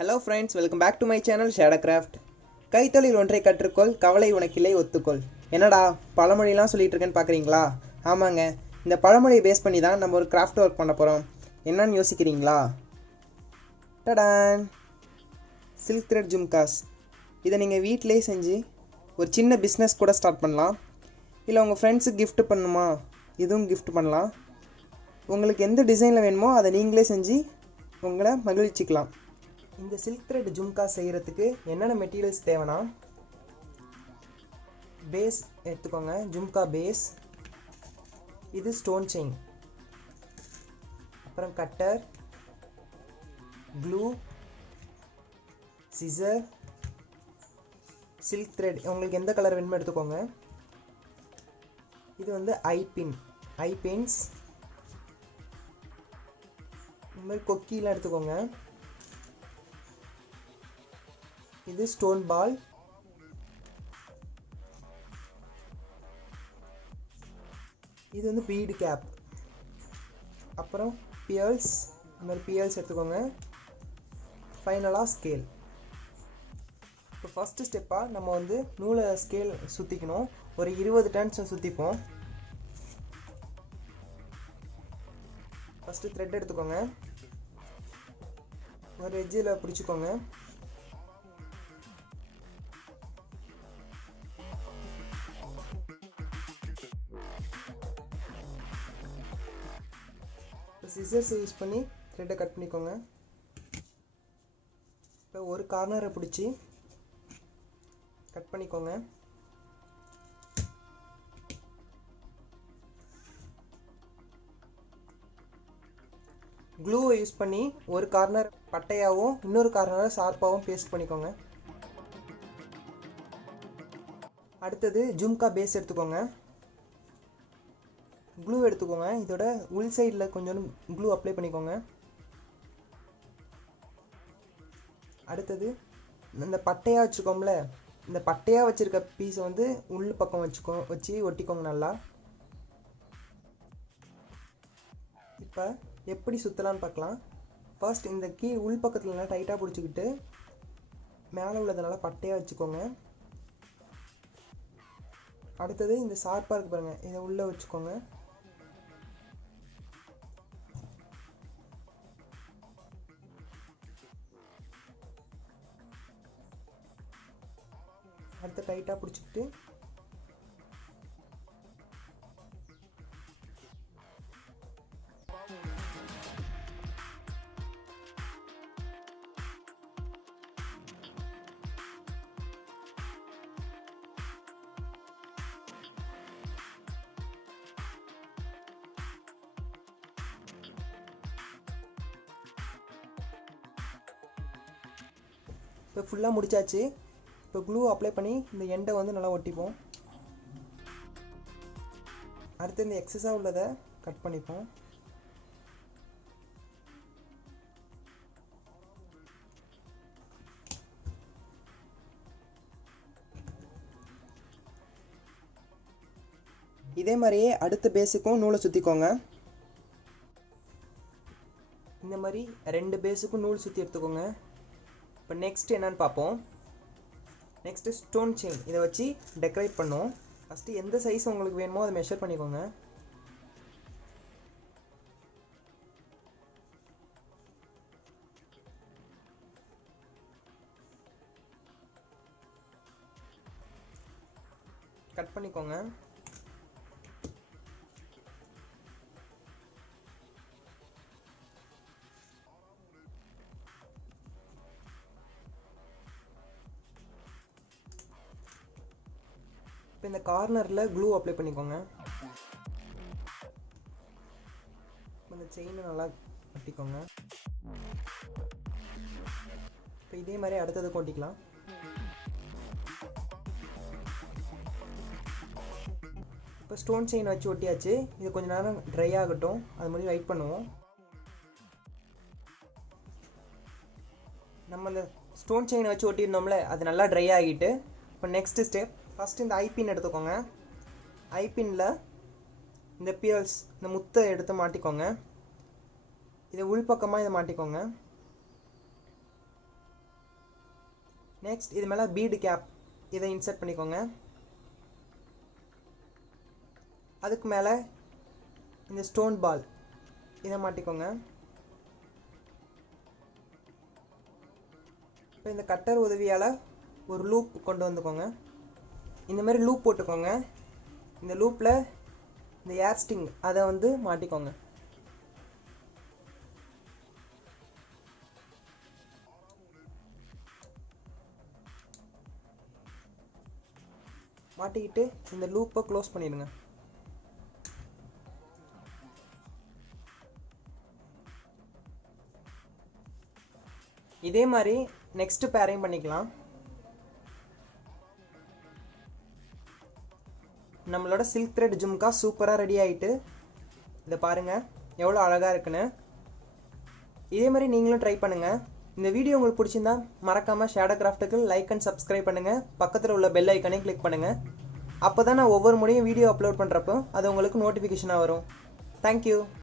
Hello friends, welcome back to my channel shadowcraft. கைத்தொழில் ஒன்றை கற்றுக்கொள், கவலை உனக்கில்லை ஒத்துக்கொள். என்னடா பழமொழிலாம் சொல்லிட்டு இருக்கேன்னு பார்க்குறீங்களா? ஆமாங்க, இந்த பழமொழியை பேஸ் பண்ணி தான் நம்ம ஒரு கிராஃப்ட் ஒர்க் பண்ண போகிறோம். என்னன்னு யோசிக்கிறீங்களா? டடான், சில்க் த்ரெட் ஜும்காஸ். இதை நீங்கள் வீட்டிலேயே செஞ்சு ஒரு சின்ன பிஸ்னஸ் கூட ஸ்டார்ட் பண்ணலாம். இல்லை உங்கள் ஃப்ரெண்ட்ஸுக்கு கிஃப்ட் பண்ணணுமா, இதுவும் கிஃப்ட் பண்ணலாம். உங்களுக்கு எந்த டிசைனில் வேணுமோ அதை நீங்களே செஞ்சு உங்களை மகிழ்ச்சிக்கலாம். இந்த சில்க் த்ரெட் ஜும்கா செய்கிறதுக்கு என்னென்ன மெட்டீரியல்ஸ் தேவைன்னா, பேஸ் எடுத்துக்கோங்க, ஜும்கா பேஸ், இது ஸ்டோன் செயின், அப்புறம் cutter, glue, scissor, silk thread உங்களுக்கு எந்த கலர் வேணுமோ எடுத்துக்கோங்க. இது வந்து ஐ பின்ஸ், இந்த மாதிரி கொக்கிலாம் எடுத்துக்கோங்க. இது ஸ்டோன் பால், இது வந்து பீடு கேப், அப்புறம் பியர்ஸ், இந்த மாதிரி பியர்ஸ் எடுத்துக்கோங்க. ஃபைனலாக ஸ்கேல். இப்போ ஃபஸ்ட்டு ஸ்டெப்பாக நம்ம வந்து நூலை ஸ்கேல் சுற்றிக்கணும். ஒரு 20 டர்ன்ஸ் சுற்றிப்போம். ஃபஸ்ட்டு த்ரெட் எடுத்துக்கோங்க, ஒரு எட்ஜில் பிடிச்சிக்கோங்க. சிசர்ஸ் யூஸ் பண்ணி த்ரெட்டை கட் பண்ணிக்கோங்க. இப்போ ஒரு கார்னரை பிடிச்சி கட் பண்ணிக்கோங்க. க்ளூவை யூஸ் பண்ணி ஒரு கார்னர் பட்டையாகவும் இன்னொரு கார்னரை ஷார்ப்பாகவும் பேஸ்ட் பண்ணிக்கோங்க. அடுத்தது ஜும்கா பேஸ் எடுத்துக்கோங்க. க்ளூ எடுத்துக்கோங்க, இதோட உள் சைடில் கொஞ்சம் க்ளூ அப்ளை பண்ணிக்கோங்க. அடுத்தது இந்த பட்டையாக வச்சுருக்கோம்ல, இந்த பட்டையாக வச்சுருக்க பீஸை வந்து உள் பக்கம் வச்சு ஒட்டிக்கோங்க நல்லா. இப்போ எப்படி சுற்றலான்னு பார்க்கலாம். ஃபர்ஸ்ட் இந்த உள் பக்கத்தில் நல்லா டைட்டாக பிடிச்சிக்கிட்டு மேலே உள்ளதனால பட்டையாக வச்சுக்கோங்க. அடுத்தது இந்த ஷார்ப்பாக இருக்கு பாருங்கள், இதை உள்ளே வச்சுக்கோங்க. அடுத்து டைட்டாக பிடிச்சிக்கிட்டு இப்போ ஃபுல்லாக முடிச்சாச்சு. இப்போ க்ளூ அப்ளை பண்ணி இந்த எண்டை வந்து நல்லா ஒட்டிப்போம். அடுத்து இந்த எக்ஸஸாக உள்ளதை கட் பண்ணிப்போம். இதே மாதிரியே அடுத்த பேஸுக்கும் நூலை சுற்றிக்கோங்க. இந்த மாதிரி 2 பேஸுக்கும் நூல் சுற்றி எடுத்துக்கோங்க. இப்போ நெக்ஸ்ட் என்னன்னு பார்ப்போம். நெக்ஸ்ட்டு ஸ்டோன் செயின், இதை வச்சு டெக்கரேட் பண்ணுவோம். ஃபஸ்ட்டு எந்த சைஸ் உங்களுக்கு வேணுமோ அதை மெஷர் பண்ணிக்கோங்க. கட் பண்ணிக்கோங்க. இப்போ இந்த கார்னரில் க்ளூ அப்ளை பண்ணிக்கோங்க. இந்த செயினை நல்லா கட்டிக்கோங்க. இப்போ இதே மாதிரி அடுத்தது கொட்டிக்கலாம். இப்போ ஸ்டோன் செயின் வச்சு ஒட்டியாச்சு. இது கொஞ்சம் நேரம் ட்ரை ஆகட்டும், அது மாதிரி வெயிட் பண்ணுவோம். நம்ம இந்த ஸ்டோன் செயினை வச்சு ஒட்டியிருந்தோம்ல, அது நல்லா ட்ரை ஆகிட்டு இப்போ நெக்ஸ்ட் ஸ்டெப். ஃபஸ்ட்டு இந்த ஐபின் எடுத்துக்கோங்க. ஐபின்னில் இந்த பியர்ஸ், இந்த முத்தை எடுத்து மாட்டிக்கோங்க. இதை உள்பக்கமாக இதை மாட்டிக்கோங்க. நெக்ஸ்ட் இது மேலே பீடு கேப் இதை இன்சர்ட் பண்ணிக்கோங்க. அதுக்கு மேலே இந்த ஸ்டோன் பால் இதை மாட்டிக்கோங்க. இப்போ இந்த கட்டர் உதவியால் ஒரு லூப் கொண்டு வந்துக்கோங்க. இந்த மாதிரி லூப் போட்டுக்கோங்க. இந்த லூப்பில் இந்த ஏர் ஸ்டிங் அதை வந்து மாட்டிக்கோங்க. மாட்டிக்கிட்டு இந்த லூப்பை க்ளோஸ் பண்ணிடுங்க. இதே மாதிரி நெக்ஸ்ட் பேரையும் பண்ணிக்கலாம். நம்மளோட சில்க் த்ரெட் ஜும்கா சூப்பராக ரெடி ஆகிட்டு, இதை பாருங்கள் எவ்வளோ அழகாக இருக்குன்னு. இதே மாதிரி நீங்களும் ட்ரை பண்ணுங்கள். இந்த வீடியோ உங்களுக்கு பிடிச்சிருந்தா மறக்காமல் ஷேடோகிராஃப்ட்டுக்கு லைக் அண்ட் சப்ஸ்கிரைப் பண்ணுங்கள். பக்கத்தில் உள்ள பெல் ஐக்கனையும் கிளிக் பண்ணுங்கள். அப்போ தான் நான் ஒவ்வொரு முறையும் வீடியோ அப்லோட் பண்ணுறப்போ அது உங்களுக்கு நோட்டிஃபிகேஷனாக வரும். தேங்க்யூ.